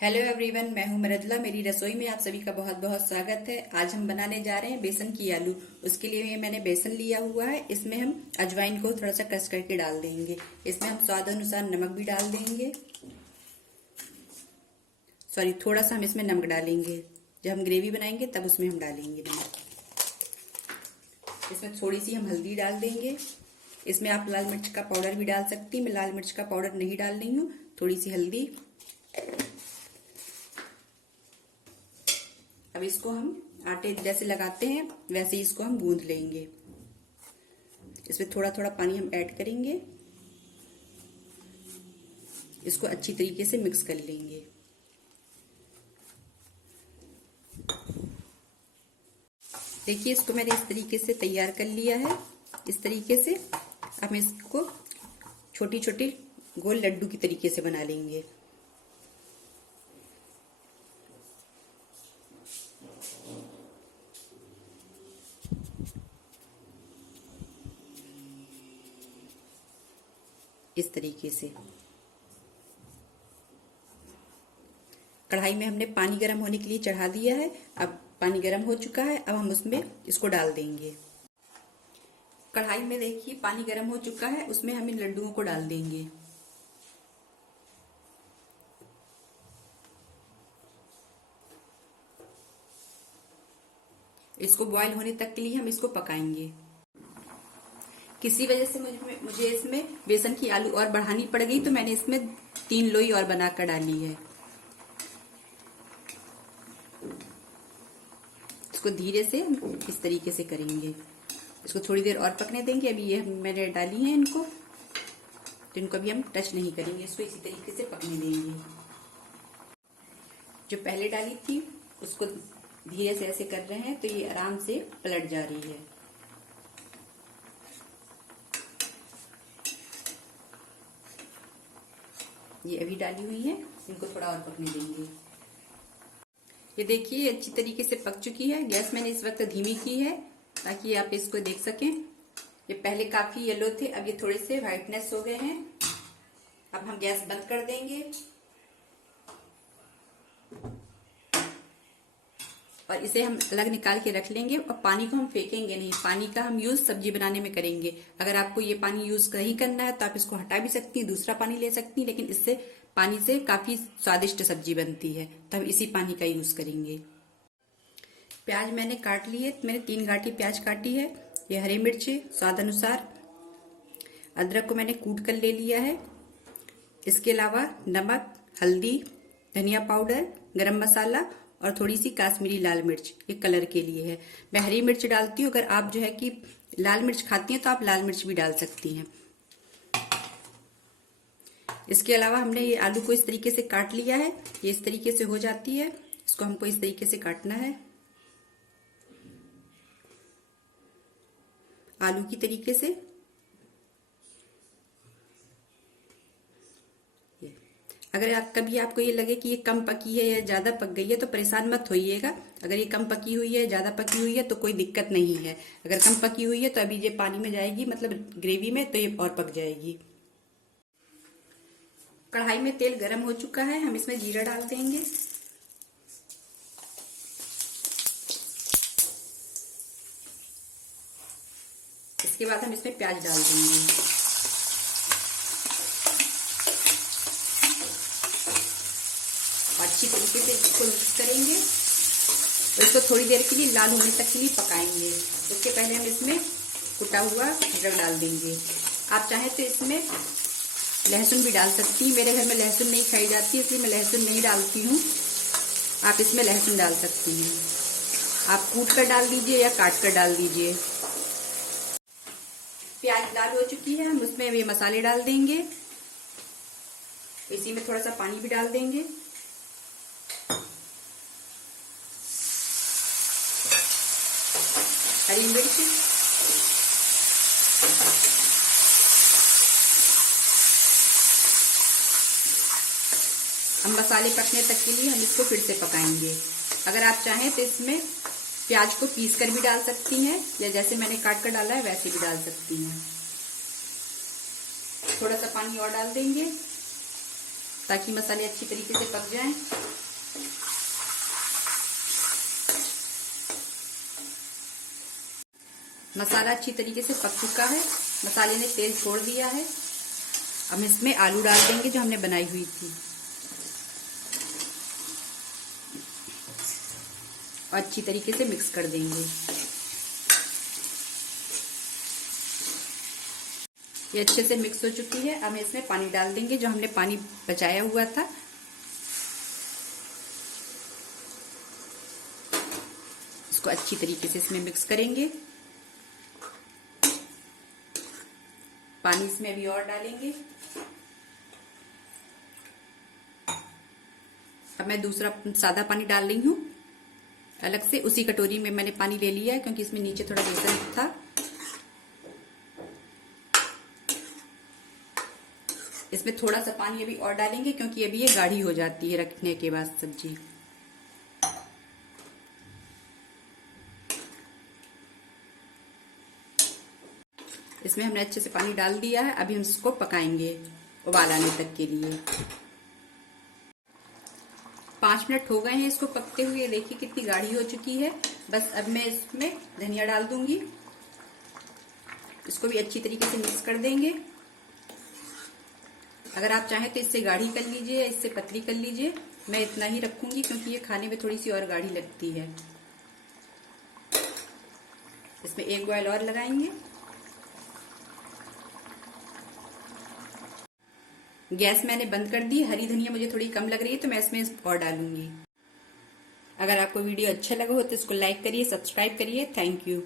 Hello everyone, मैं हूं मृदुला। मेरी रसोई में आप सभी का बहुत बहुत स्वागत है। आज हम बनाने जा रहे हैं बेसन की आलू। उसके लिए मैंने बेसन लिया हुआ है। इसमें हम अजवाइन को थोड़ा सा क्रश करके डाल देंगे। इसमें हम स्वाद अनुसार नमक भी डाल देंगे। थोड़ा सा हम इसमें नमक डालेंगे। जब हम ग्रेवी बनाएंगे तब उसमें हम डालेंगे नमक। इसमें थोड़ी सी हम हल्दी डाल देंगे। इसमें आप लाल मिर्च का पाउडर भी डाल सकती हैं। मैं लाल मिर्च का पाउडर नहीं डाल रही हूँ। थोड़ी सी हल्दी। अब इसको हम आटे जैसे लगाते हैं वैसे ही इसको हम गूंद लेंगे। इसमें थोड़ा थोड़ा पानी हम ऐड करेंगे। इसको अच्छी तरीके से मिक्स कर लेंगे। देखिए, इसको मैंने इस तरीके से तैयार कर लिया है। इस तरीके से हम इसको छोटी छोटी गोल लड्डू की तरीके से बना लेंगे। इस तरीके से कढ़ाई में हमने पानी गर्म होने के लिए चढ़ा दिया है। अब पानी गर्म हो चुका है। अब हम उसमें इसको डाल देंगे। कढ़ाई में देखिए पानी गर्म हो चुका है। उसमें हम इन लड्डुओं को डाल देंगे। इसको बॉईल होने तक के लिए हम इसको पकाएंगे। किसी वजह से मुझे इसमें बेसन की आलू और बढ़ानी पड़ गई, तो मैंने इसमें 3 लोई और बनाकर डाली है। इसको धीरे से इस तरीके से करेंगे। इसको थोड़ी देर और पकने देंगे। अभी ये मैंने डाली है इनको, तो इनको अभी हम टच नहीं करेंगे। इसको इसी तरीके से पकने देंगे। जो पहले डाली थी उसको धीरे से ऐसे कर रहे हैं तो ये आराम से पलट जा रही है। ये अभी डाली हुई है। इनको थोड़ा और पकने देंगे। ये देखिए अच्छी तरीके से पक चुकी है। गैस मैंने इस वक्त धीमी की है ताकि आप इसको देख सकें। ये पहले काफी येलो थे, अब ये थोड़े से व्हाइटनेस हो गए हैं। अब हम गैस बंद कर देंगे और इसे हम अलग निकाल के रख लेंगे। और पानी को हम फेंकेंगे नहीं। पानी का हम यूज सब्जी बनाने में करेंगे। अगर आपको ये पानी यूज नहीं करना है तो आप इसको हटा भी सकती हैं, दूसरा पानी ले सकती हैं, लेकिन इससे पानी से काफी स्वादिष्ट सब्जी बनती है, तो हम इसी पानी का यूज करेंगे। प्याज मैंने काट ली है। मैंने 3 गांठी प्याज काटी है। ये हरी मिर्ची स्वाद अनुसार। अदरक को मैंने कूट कर ले लिया है। इसके अलावा नमक, हल्दी, धनिया पाउडर, गरम मसाला और थोड़ी सी काश्मीरी लाल मिर्च, ये कलर के लिए है। मैं हरी मिर्च डालती हूँ। अगर आप जो है कि लाल मिर्च खाती हैं तो आप लाल मिर्च भी डाल सकती हैं। इसके अलावा हमने ये आलू को इस तरीके से काट लिया है। ये इस तरीके से हो जाती है। इसको हमको इस तरीके से काटना है, आलू की तरीके से। अगर कभी आपको ये लगे कि ये कम पकी है या ज्यादा पक गई है तो परेशान मत होइएगा। अगर ये कम पकी हुई है, ज्यादा पकी हुई है तो कोई दिक्कत नहीं है। अगर कम पकी हुई है तो अभी ये पानी में जाएगी, मतलब ग्रेवी में, तो ये और पक जाएगी। कढ़ाई में तेल गरम हो चुका है। हम इसमें जीरा डाल देंगे। इसके बाद हम इसमें प्याज डाल देंगे। अच्छी तरीके से इसको मिक्स करेंगे और इसको थोड़ी देर के लिए लाल होने तक के लिए पकाएंगे। उसके पहले हम इसमें कुटा हुआ अदरक डाल देंगे। आप चाहें तो इसमें लहसुन भी डाल सकती हैं। मेरे घर में लहसुन नहीं खाई जाती, इसलिए मैं लहसुन नहीं डालती हूँ। आप इसमें लहसुन डाल सकती हैं। आप कूट कर डाल दीजिए या काट कर डाल दीजिए। प्याज लाल हो चुकी है। हम उसमें ये मसाले डाल देंगे। इसी में थोड़ा सा पानी भी डाल देंगे। हरी मिर्च, हम मसाले पकने तक के लिए हम इसको फिर से पकाएंगे। अगर आप चाहें तो इसमें प्याज को पीस कर भी डाल सकती हैं या जैसे मैंने काट कर डाला है वैसे भी डाल सकती हैं। थोड़ा सा पानी और डाल देंगे। ताकि मसाले अच्छी तरीके से पक जाएं। मसाला अच्छी तरीके से पक चुका है, मसाले ने तेल छोड़ दिया है। अब इसमें आलू डाल देंगे जो हमने बनाई हुई थी और अच्छी तरीके से मिक्स कर देंगे। ये अच्छे से मिक्स हो चुकी है। अब इसमें पानी डाल देंगे जो हमने पानी बचाया हुआ था। इसको अच्छी तरीके से इसमें मिक्स करेंगे। पानी इसमें अभी और डालेंगे। अब मैं दूसरा सादा पानी डाल रही हूँ अलग से। उसी कटोरी में मैंने पानी ले लिया है क्योंकि इसमें नीचे थोड़ा बेसन था। इसमें थोड़ा सा पानी अभी और डालेंगे क्योंकि अभी ये गाढ़ी हो जाती है रखने के बाद सब्जी। इसमें हमने अच्छे से पानी डाल दिया है। अभी हम इसको पकाएंगे उबाल आने तक के लिए। 5 मिनट हो गए हैं इसको पकते हुए। देखिए कितनी गाढ़ी हो चुकी है। बस अब मैं इसमें धनिया डाल दूंगी। इसको भी अच्छी तरीके से मिक्स कर देंगे। अगर आप चाहें तो इससे गाढ़ी कर लीजिए या इससे पतली कर लीजिए। मैं इतना ही रखूंगी क्योंकि ये खाने में थोड़ी सी और गाढ़ी लगती है। इसमें एक बॉयल और लगाएंगे। गैस मैंने बंद कर दी। हरी धनिया मुझे थोड़ी कम लग रही है तो मैं इसमें और डालूंगी। अगर आपको वीडियो अच्छा लगा हो तो इसको लाइक करिए, सब्सक्राइब करिए। Thank you.